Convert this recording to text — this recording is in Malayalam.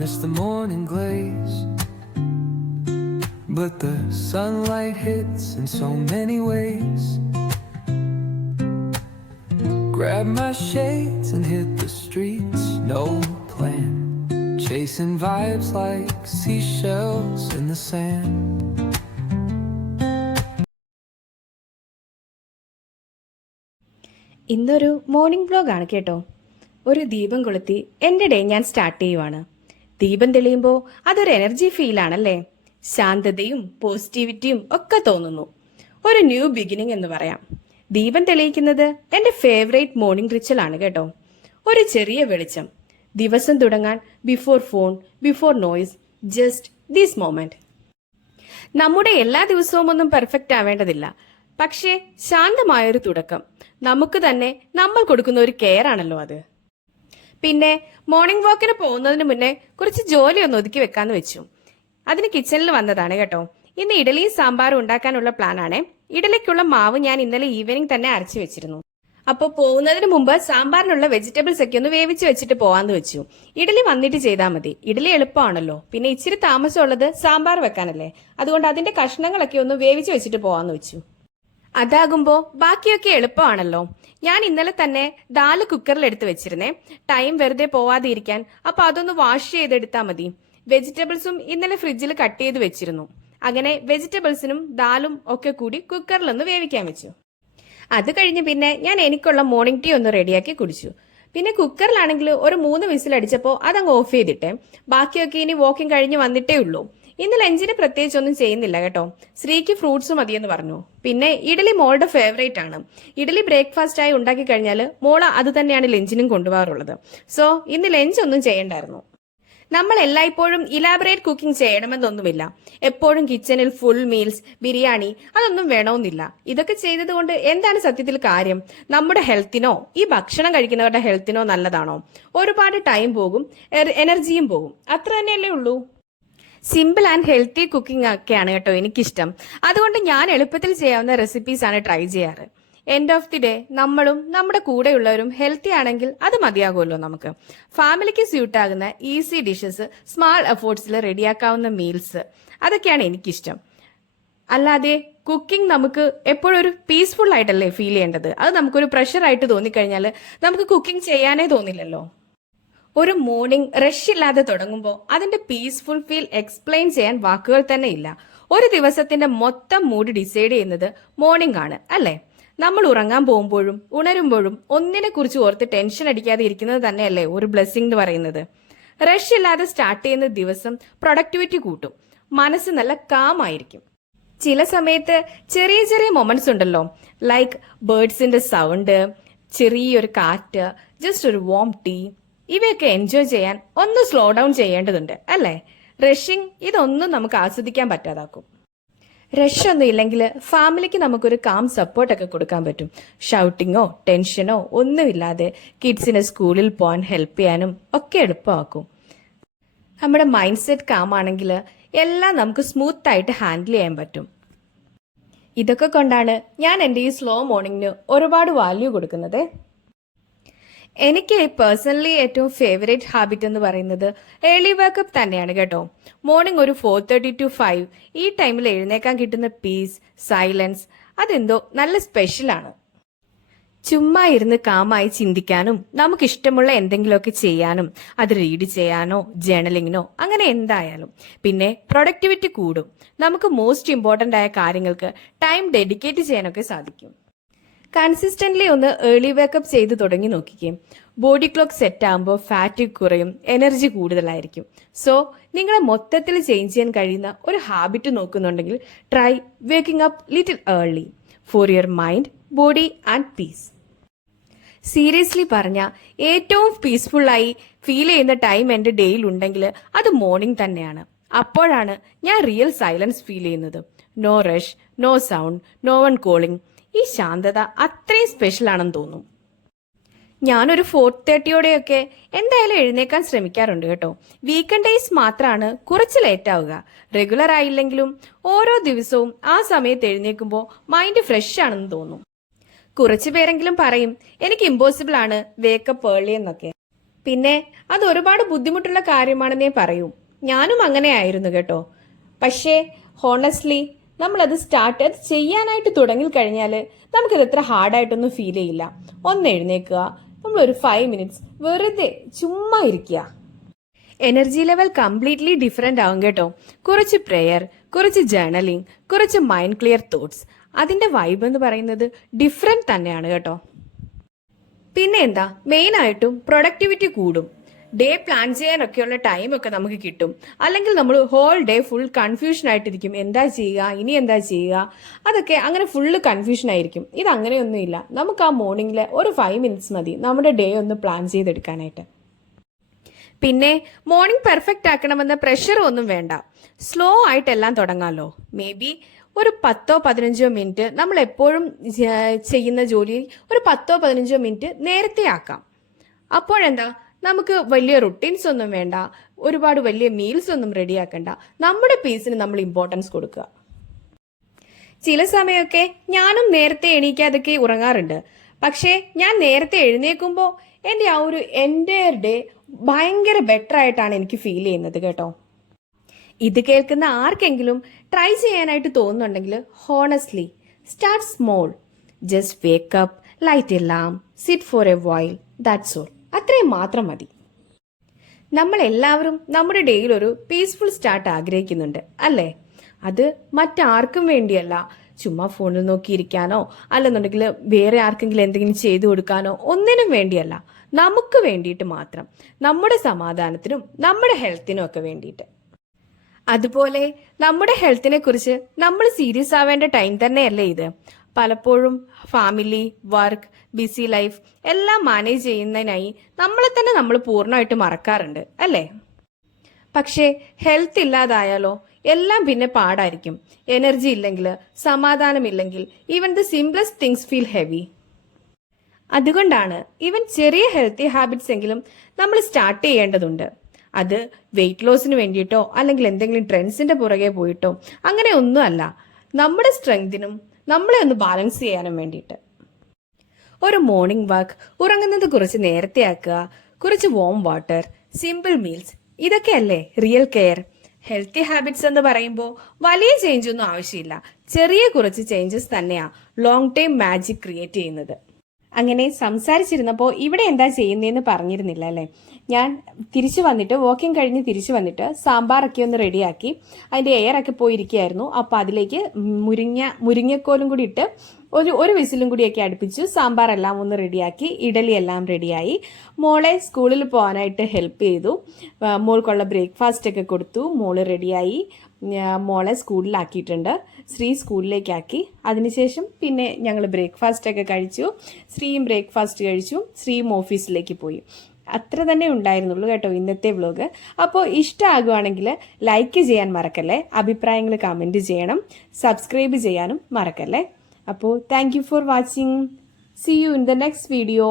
miss the morning glaze, but the sunlight hits in so many ways. Grab my shades and hit the streets, no plan, chasing vibes like seashells in the sand. ഇന്നൊരു മോർണിംഗ് വ്ലോഗ് ആണ് കേട്ടോ. ഒരു ദീപം കൊളുത്തി എൻ്റെ ഡേ ഞാൻ സ്റ്റാർട്ട് ചെയ്യുവാണ്. ദീപം തെളിയുമ്പോൾ അതൊരു എനർജി ഫീൽ ആണല്ലേ. ശാന്തതയും പോസിറ്റിവിറ്റിയും ഒക്കെ തോന്നുന്നു. ഒരു ന്യൂ ബിഗിനിങ് എന്ന് പറയാം. ദീപം തെളിയിക്കുന്നത് എൻ്റെ ഫേവറേറ്റ് മോർണിംഗ് റിച്വൽ ആണ് കേട്ടോ. ഒരു ചെറിയ വെളിച്ചം, ദിവസം തുടങ്ങാൻ before phone, before noise, just this moment. നമ്മുടെ എല്ലാ ദിവസവും ഒന്നും പെർഫെക്റ്റ് ആവേണ്ടതില്ല, പക്ഷേ ശാന്തമായൊരു തുടക്കം നമുക്ക് തന്നെ നമ്മൾ കൊടുക്കുന്ന ഒരു കെയർ ആണല്ലോ അത്. പിന്നെ മോർണിംഗ് വാക്കിന് പോകുന്നതിന് മുന്നേ കുറച്ച് ജോലി ഒന്ന് ഒതുക്കി വെക്കാന്ന് വെച്ചു. അതിന് കിച്ചണിൽ വന്നതാണ് കേട്ടോ. ഇന്ന് ഇഡലിയും സാമ്പാറും ഉണ്ടാക്കാനുള്ള പ്ലാനാണ്. ഇഡലിക്കുള്ള മാവ് ഞാൻ ഇന്നലെ ഈവനിങ് തന്നെ അരച്ചു വെച്ചിരുന്നു. അപ്പോൾ പോകുന്നതിന് മുമ്പ് സാമ്പാറിനുള്ള വെജിറ്റബിൾസ് ഒക്കെ ഒന്ന് വേവിച്ച് വെച്ചിട്ട് പോവാന്ന് വെച്ചു. ഇഡലി വന്നിട്ട് ചെയ്താൽ മതി. ഇഡലി എളുപ്പമാണല്ലോ. പിന്നെ ഇച്ചിരി താമസമുള്ളത് സാമ്പാർ വെക്കാനല്ലേ. അതുകൊണ്ട് അതിന്റെ കഷ്ണങ്ങളൊക്കെ ഒന്ന് വേവിച്ച് വെച്ചിട്ട് പോവാന്ന് വെച്ചു. അതാകുമ്പോ ബാക്കിയൊക്കെ എളുപ്പമാണല്ലോ. ഞാൻ ഇന്നലെ തന്നെ ദാല് കുക്കറിൽ എടുത്ത് വെച്ചിരുന്നേ, ടൈം വെറുതെ പോവാതെ ഇരിക്കാൻ. അപ്പൊ അതൊന്ന് വാഷ് ചെയ്തെടുത്താൽ മതി. വെജിറ്റബിൾസും ഇന്നലെ ഫ്രിഡ്ജിൽ കട്ട് ചെയ്ത് വെച്ചിരുന്നു. അങ്ങനെ വെജിറ്റബിൾസിനും ദാലും ഒക്കെ കൂടി കുക്കറിലൊന്ന് വേവിക്കാൻ വെച്ചു. അത് കഴിഞ്ഞ് പിന്നെ ഞാൻ എനിക്കുള്ള മോർണിംഗ് ടീ ഒന്ന് റെഡിയാക്കി കുടിച്ചു. പിന്നെ കുക്കറിലാണെങ്കിൽ ഒരു 3 വിസിൽ അടിച്ചപ്പോൾ അതങ്ങ് ഓഫ് ചെയ്തിട്ടേ. ബാക്കിയൊക്കെ ഇനി വാക്കിംഗ് കഴിഞ്ഞ് വന്നിട്ടേ ഉള്ളൂ. ഇന്ന് ലഞ്ചിന് പ്രത്യേകിച്ചൊന്നും ചെയ്യുന്നില്ല കേട്ടോ. ശ്രീക്ക് ഫ്രൂട്ട്സ് മതിയെന്ന് പറഞ്ഞു. പിന്നെ ഇഡലി മോളുടെ ഫേവറേറ്റ് ആണ്. ഇഡലി ബ്രേക്ക്ഫാസ്റ്റ് ആയി ഉണ്ടാക്കി കഴിഞ്ഞാൽ മോള് അത് തന്നെയാണ് ലഞ്ചിനും കൊണ്ടുപോകാറുള്ളത്. സോ ഇന്ന് ലഞ്ച് ഒന്നും ചെയ്യണ്ടായിരുന്നു. നമ്മൾ എല്ലായ്പ്പോഴും ഇലാബറേറ്റ് കുക്കിംഗ് ചെയ്യണമെന്നൊന്നുമില്ല. എപ്പോഴും കിച്ചണിൽ ഫുൾ മീൽസ്, ബിരിയാണി അതൊന്നും വേണമെന്നില്ല. ഇതൊക്കെ ചെയ്തത് കൊണ്ട് എന്താണ് സത്യത്തിൽ കാര്യം? നമ്മുടെ ഹെൽത്തിനോ ഈ ഭക്ഷണം കഴിക്കുന്നവരുടെ ഹെൽത്തിനോ നല്ലതാണോ? ഒരുപാട് ടൈം പോകും, എനർജിയും പോകും. അത്ര തന്നെയല്ലേ ഉള്ളൂ. സിമ്പിൾ ആൻഡ് ഹെൽത്തി കുക്കിംഗ് ഒക്കെയാണ് കേട്ടോ എനിക്കിഷ്ടം. അതുകൊണ്ട് ഞാൻ എളുപ്പത്തിൽ ചെയ്യാവുന്ന റെസിപ്പീസ് ആണ് ട്രൈ ചെയ്യാറ്. എൻഡ് ഓഫ് ദി ഡേ നമ്മളും നമ്മുടെ കൂടെയുള്ളവരും ഹെൽത്തി ആണെങ്കിൽ അത് മതിയാകുമല്ലോ നമുക്ക്. ഫാമിലിക്ക് സ്യൂട്ട് ആകുന്ന ഈസി ഡിഷസ്, സ്മാൾ എഫേർട്സിൽ റെഡിയാക്കാവുന്ന മീൽസ്, അതൊക്കെയാണ് എനിക്കിഷ്ടം. അല്ലാതെ കുക്കിംഗ് നമുക്ക് എപ്പോഴും ഒരു പീസ്ഫുൾ ആയിട്ടല്ലേ ഫീൽ ചെയ്യേണ്ടത്. അത് നമുക്കൊരു പ്രഷർ ആയിട്ട് തോന്നിക്കഴിഞ്ഞാൽ നമുക്ക് കുക്കിംഗ് ചെയ്യാനേ തോന്നില്ലല്ലോ. ഒരു മോർണിംഗ് റഷ് ഇല്ലാതെ തുടങ്ങുമ്പോൾ അതിന്റെ പീസ്ഫുൾ ഫീൽ എക്സ്പ്ലെയിൻ ചെയ്യാൻ വാക്കുകൾ തന്നെ ഇല്ല. ഒരു ദിവസത്തിന്റെ മൊത്തം മൂഡ് ഡിസൈഡ് ചെയ്യുന്നത് മോർണിംഗ് ആണ് അല്ലേ. നമ്മൾ ഉറങ്ങാൻ പോകുമ്പോഴും ഉണരുമ്പോഴും ഒന്നിനെ കുറിച്ച് ഓർത്ത് ടെൻഷൻ അടിക്കാതെ ഇരിക്കുന്നത് തന്നെയല്ലേ ഒരു ബ്ലെസ്സിംഗ് എന്ന് പറയുന്നത്. റഷ് ഇല്ലാതെ സ്റ്റാർട്ട് ചെയ്യുന്ന ദിവസം പ്രൊഡക്ടിവിറ്റി കൂട്ടും, മനസ്സ് നല്ല കാം ആയിരിക്കും. ചില സമയത്ത് ചെറിയ ചെറിയ മൊമെന്റ്സ് ഉണ്ടല്ലോ, ലൈക്ക് ബേർഡ്സിന്റെ സൗണ്ട്, ചെറിയൊരു കാറ്റ്, ജസ്റ്റ് ഒരു വാം ടീ, ഇവയൊക്കെ എൻജോയ് ചെയ്യാൻ ഒന്ന് സ്ലോ ഡൗൺ ചെയ്യേണ്ടതുണ്ട് അല്ലേ. റഷിങ് ഇതൊന്നും നമുക്ക് ആസ്വദിക്കാൻ പറ്റാതാക്കും. റഷ് ഒന്നും ഇല്ലെങ്കിൽ ഫാമിലിക്ക് നമുക്കൊരു കാം സപ്പോർട്ടൊക്കെ കൊടുക്കാൻ പറ്റും. ഷൗട്ടിങ്ങോ ടെൻഷനോ ഒന്നുമില്ലാതെ കിഡ്സിനെ സ്കൂളിൽ പോകാൻ ഹെൽപ്പ് ചെയ്യാനും ഒക്കെ എളുപ്പമാക്കും. നമ്മുടെ മൈൻഡ് സെറ്റ് കാം ആണെങ്കിൽ എല്ലാം നമുക്ക് സ്മൂത്ത് ആയിട്ട് ഹാൻഡിൽ ചെയ്യാൻ പറ്റും. ഇതൊക്കെ കൊണ്ടാണ് ഞാൻ എൻ്റെ ഈ സ്ലോ മോർണിംഗിന് ഒരുപാട് വാല്യൂ കൊടുക്കുന്നത്. എനിക്ക് പേഴ്സണലി ഏറ്റവും ഫേവറേറ്റ് ഹാബിറ്റ് എന്ന് പറയുന്നത് ഏർലി വേക്കപ്പ് തന്നെയാണ് കേട്ടോ. മോർണിംഗ് ഒരു 4:30 to 5 ഈ ടൈമിൽ എഴുന്നേക്കാൻ കിട്ടുന്ന പീസ്, സൈലൻസ്, അതെന്തോ നല്ല സ്പെഷ്യലാണ്. ചുമ്മാ ഇരുന്ന് കാമായി ചിന്തിക്കാനും നമുക്കിഷ്ടമുള്ള എന്തെങ്കിലുമൊക്കെ ചെയ്യാനും, അത് റീഡ് ചെയ്യാനോ ജേർണലിങ്ങിനോ അങ്ങനെ എന്തായാലും. പിന്നെ പ്രൊഡക്ടിവിറ്റി കൂടും. നമുക്ക് മോസ്റ്റ് ഇമ്പോർട്ടന്റ് ആയ കാര്യങ്ങൾക്ക് ടൈം ഡെഡിക്കേറ്റ് ചെയ്യാനൊക്കെ സാധിക്കും. കൺസിസ്റ്റന്റ്ലി ഒന്ന് ഏർലി വേക്കപ്പ് ചെയ്ത് തുടങ്ങി നോക്കിക്കേ. ബോഡി ക്ലോക്ക് സെറ്റ് ആകുമ്പോൾ ഫാറ്റിക് കുറയും, എനർജി കൂടുതലായിരിക്കും. സോ നിങ്ങളെ മൊത്തത്തിൽ ചേഞ്ച് ചെയ്യാൻ കഴിയുന്ന ഒരു ഹാബിറ്റ് നോക്കുന്നുണ്ടെങ്കിൽ try waking up little early for your mind, body and peace. Seriously പറഞ്ഞ ഏറ്റവും പീസ്ഫുള്ളായി ഫീൽ ചെയ്യുന്ന ടൈം എൻ്റെ ഡേയിൽ ഉണ്ടെങ്കിൽ അത് മോർണിംഗ് തന്നെയാണ്. അപ്പോഴാണ് ഞാൻ റിയൽ സൈലൻസ് ഫീൽ ചെയ്യുന്നത്. No rush, no sound, no one calling. ഈ ശാന്തത അത്രയും സ്പെഷ്യൽ ആണെന്ന് തോന്നും. ഞാനൊരു 4:30 എന്തായാലും എഴുന്നേക്കാൻ ശ്രമിക്കാറുണ്ട് കേട്ടോ. വീക്കെൻഡ് ഡേയ്സ് മാത്രമാണ് കുറച്ച് ലേറ്റ് ആവുക. റെഗുലർ ആയില്ലെങ്കിലും ഓരോ ദിവസവും ആ സമയത്ത് എഴുന്നേൽക്കുമ്പോൾ മൈൻഡ് ഫ്രഷ് ആണെന്ന് തോന്നും. കുറച്ചു പേരെങ്കിലും പറയും എനിക്ക് ഇമ്പോസിബിൾ ആണ് വേക്കപ്പ് ഏർലി എന്നൊക്കെ. പിന്നെ അത് ഒരുപാട് ബുദ്ധിമുട്ടുള്ള കാര്യമാണെന്നേ പറയൂ. ഞാനും അങ്ങനെ ആയിരുന്നു കേട്ടോ. പക്ഷേ ഹോണസ്റ്റ്ലി നമ്മളത് സ്റ്റാർട്ട് ചെയ്യാനായിട്ട് തുടങ്ങിക്കഴിഞ്ഞാൽ നമുക്കത് എത്ര ഹാർഡായിട്ടൊന്നും ഫീൽ ചെയ്യില്ല. ഒന്ന് എഴുന്നേക്കുക, നമ്മളൊരു 5 മിനിറ്റ്സ് വെറുതെ ചുമ്മാ ഇരിക്കുക. എനർജി ലെവൽ കംപ്ലീറ്റ്ലി ഡിഫറെന്റ് ആവും കേട്ടോ. കുറച്ച് പ്രെയർ, കുറച്ച് ജേർണലിംഗ്, കുറച്ച് മൈൻഡ് ക്ലിയർ തോട്ട്സ്, അതിന്റെ വൈബ് എന്ന് പറയുന്നത് ഡിഫറെന്റ് തന്നെയാണ് കേട്ടോ. പിന്നെ എന്താ, മെയിൻ ആയിട്ടും പ്രൊഡക്ടിവിറ്റി കൂടും. ഡേ പ്ലാൻ ചെയ്യാനൊക്കെയുള്ള ടൈമൊക്കെ നമുക്ക് കിട്ടും. അല്ലെങ്കിൽ നമ്മൾ ഹോൾ ഡേ ഫുൾ കൺഫ്യൂഷൻ ആയിട്ടിരിക്കും, എന്താ ചെയ്യുക, ഇനി എന്താ ചെയ്യുക, അതൊക്കെ അങ്ങനെ ഫുള്ള് കൺഫ്യൂഷൻ ആയിരിക്കും. ഇത് അങ്ങനെയൊന്നുമില്ല. നമുക്ക് ആ മോർണിംഗിൽ ഒരു 5 മിനിറ്റ്സ് മതി നമ്മുടെ ഡേ ഒന്ന് പ്ലാൻ ചെയ്തെടുക്കാനായിട്ട്. പിന്നെ മോർണിംഗ് പെർഫെക്റ്റ് ആക്കണമെന്ന പ്രഷർ ഒന്നും വേണ്ട. സ്ലോ ആയിട്ടെല്ലാം തുടങ്ങാമല്ലോ. മേ ബി ഒരു 10-15 മിനിറ്റ് നമ്മൾ എപ്പോഴും ചെയ്യുന്ന ജോലി ഒരു 10-15 മിനിറ്റ് നേരത്തെ ആക്കാം. അപ്പോഴെന്താ, നമുക്ക് വലിയ റുട്ടീൻസ് ഒന്നും വേണ്ട, ഒരുപാട് വലിയ മീൽസ് ഒന്നും റെഡിയാക്കണ്ട. നമ്മുടെ പീസിന് നമ്മൾ ഇമ്പോർട്ടൻസ് കൊടുക്കുക. ചില സമയമൊക്കെ ഞാനും നേരത്തെ എണീക്കാതൊക്കെ ഉറങ്ങാറുണ്ട്. പക്ഷേ ഞാൻ നേരത്തെ എഴുന്നേൽക്കുമ്പോൾ എൻ്റെ ആ ഒരു എൻ്റയർ ഡേ ഭയങ്കര ബെറ്റർ ആയിട്ടാണ് എനിക്ക് ഫീൽ ചെയ്യുന്നത് കേട്ടോ. ഇത് കേൾക്കുന്ന ആർക്കെങ്കിലും ട്രൈ ചെയ്യാനായിട്ട് തോന്നുന്നുണ്ടെങ്കിൽ honestly start small. Just wake up, light a lamp, sit for a while, that's all. അത്രയും മാത്രം മതി. നമ്മൾ എല്ലാവരും നമ്മുടെ ഡേയിൽ ഒരു പീസ്ഫുൾ സ്റ്റാർട്ട് ആഗ്രഹിക്കുന്നുണ്ട് അല്ലേ? അത് മറ്റാർക്കും വേണ്ടിയല്ല, ചുമ്മാ ഫോണിൽ നോക്കിയിരിക്കാനോ അല്ലെന്നുണ്ടെങ്കിൽ വേറെ ആർക്കെങ്കിലും എന്തെങ്കിലും ചെയ്തു കൊടുക്കാനോ ഒന്നിനും വേണ്ടിയല്ല, നമുക്ക് വേണ്ടിയിട്ട് മാത്രം, നമ്മുടെ സമാധാനത്തിനും നമ്മുടെ ഹെൽത്തിനും ഒക്കെ വേണ്ടിയിട്ട്. അതുപോലെ നമ്മുടെ ഹെൽത്തിനെ കുറിച്ച് നമ്മൾ സീരിയസ് ആവേണ്ട ടൈം തന്നെയല്ലേ ഇത്? പലപ്പോഴും ഫാമിലി, വർക്ക്, ബിസി ലൈഫ് എല്ലാം മാനേജ് ചെയ്യുന്നതിനായി നമ്മളെ തന്നെ നമ്മൾ പൂർണ്ണമായിട്ട് മറക്കാറുണ്ട് അല്ലേ? പക്ഷേ ഹെൽത്ത് ഇല്ലാതായാലോ എല്ലാം പിന്നെ പാടായിരിക്കും. എനർജി ഇല്ലെങ്കിൽ, സമാധാനമില്ലെങ്കിൽ, even the simplest things feel heavy. അതുകൊണ്ടാണ് ഈവൻ ചെറിയ ഹെൽത്തി ഹാബിറ്റ്സ് എങ്കിലും നമ്മൾ സ്റ്റാർട്ട് ചെയ്യേണ്ടതുണ്ട്. അത് വെയിറ്റ് ലോസിന് വേണ്ടിയിട്ടോ അല്ലെങ്കിൽ എന്തെങ്കിലും ട്രെൻഡ്സിന്റെ പുറകെ പോയിട്ടോ അങ്ങനെ ഒന്നും അല്ല, നമ്മുടെ സ്ട്രെങ്തിനും നമ്മളെ ഒന്ന് ബാലൻസ് ചെയ്യാനും വേണ്ടിയിട്ട്. ഒരു മോർണിംഗ് വാക്ക്, ഉറങ്ങുന്നത് കുറച്ച് നേരത്തെ ആക്കുക, കുറച്ച് വാം വാട്ടർ, സിമ്പിൾ മീൽസ്, ഇതൊക്കെയല്ലേ റിയൽ കെയർ. ഹെൽത്തി ഹാബിറ്റ്സ് എന്ന് പറയുമ്പോൾ വലിയ ചേഞ്ച് ഒന്നും ആവശ്യമില്ല. ചെറിയ കുറച്ച് ചേഞ്ചസ് തന്നെയാ ലോങ് ടൈം മാജിക് ക്രിയേറ്റ് ചെയ്യുന്നത്. അങ്ങനെ സംസാരിച്ചിരുന്നപ്പോൾ ഇവിടെ എന്താ ചെയ്യുന്നതെന്ന് പറഞ്ഞിരുന്നില്ല അല്ലേ? ഞാൻ തിരിച്ചു വന്നിട്ട്, വാക്കിംഗ് കഴിഞ്ഞ് തിരിച്ചു വന്നിട്ട് സാമ്പാറൊക്കെ ഒന്ന് റെഡിയാക്കി അതിൻ്റെ എയറൊക്കെ പോയിരിക്കുകയായിരുന്നു. അപ്പോൾ അതിലേക്ക് മുരിങ്ങക്കോലും കൂടി ഇട്ട് ഒരു വിസിലും കൂടിയൊക്കെ അടുപ്പിച്ചു. സാമ്പാറെല്ലാം ഒന്ന് റെഡിയാക്കി, ഇഡലി എല്ലാം റെഡിയായി. മോളെ സ്കൂളിൽ പോകാനായിട്ട് ഹെൽപ്പ് ചെയ്തു. മോൾക്കുള്ള ബ്രേക്ക്ഫാസ്റ്റ് ഒക്കെ കൊടുത്തു. മോള് റെഡിയായി. മോളെ സ്കൂളിലാക്കിയിട്ടുണ്ട്. ശ്രീ സ്കൂളിലേക്കാക്കി. അതിനുശേഷം പിന്നെ ഞങ്ങൾ ബ്രേക്ക്ഫാസ്റ്റ് ഒക്കെ കഴിച്ചു. ശ്രീയും ബ്രേക്ക്ഫാസ്റ്റ് കഴിച്ചു. ശ്രീയും ഓഫീസിലേക്ക് പോയി. അത്ര തന്നെ ഉണ്ടായിരുന്നുള്ളൂ കേട്ടോ ഇന്നത്തെ വ്ലോഗ്. അപ്പോൾ ഇഷ്ടമാകുവാണെങ്കിൽ ലൈക്ക് ചെയ്യാൻ മറക്കല്ലേ, അഭിപ്രായങ്ങൾ കമൻറ്റ് ചെയ്യണം, സബ്സ്ക്രൈബ് ചെയ്യാനും മറക്കല്ലേ. അപ്പോൾ thank you for watching. See you in the next video.